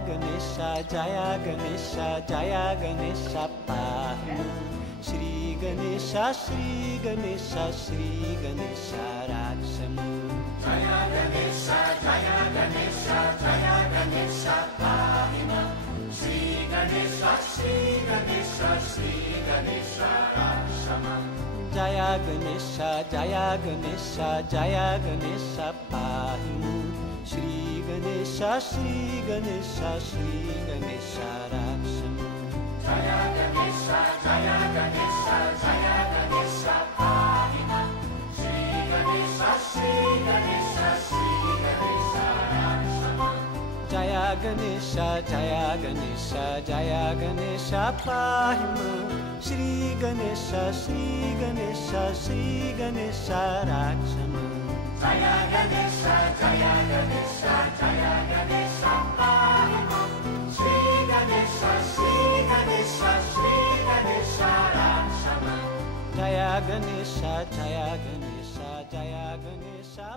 Ganesha, Jaya Ganesha, Jaya Ganesha, Pahi Shri Ganesha, Shri Ganesha, Shri Ganesha, Rakshama. Jaya Ganesha, Jaya Ganesha, Jaya Ganesha, Pahima. Shri Ganesha, Shri Ganesha, Shri Ganesha, Rakshama. Jaya Ganesha, Jaya Ganesha, Jaya Ganesha, Pahi Shri Ganesha, Shri Ganesha, Shri Ganesha, Rakshama. Jaya Ganesha, Jaya Ganesha, Jaya Ganesha, Pahima. Shri Ganesha, Shri Ganesha, Shri Ganesha, Rakshama. Jaya Ganesha, Jaya Ganesha, Jaya Ganesha, Pahi Shri Ganesha, Shri Ganesha, Shri Ganesha, Rakshama. Jaya Ganesha, Jaya Ganesha, Jaya Ganesha, Pahima. Shri Ganesha, Shri Ganesha, Shri Ganesha, Rakshama. Jaya Ganesha, Jaya Ganesha, Jaya Ganesha,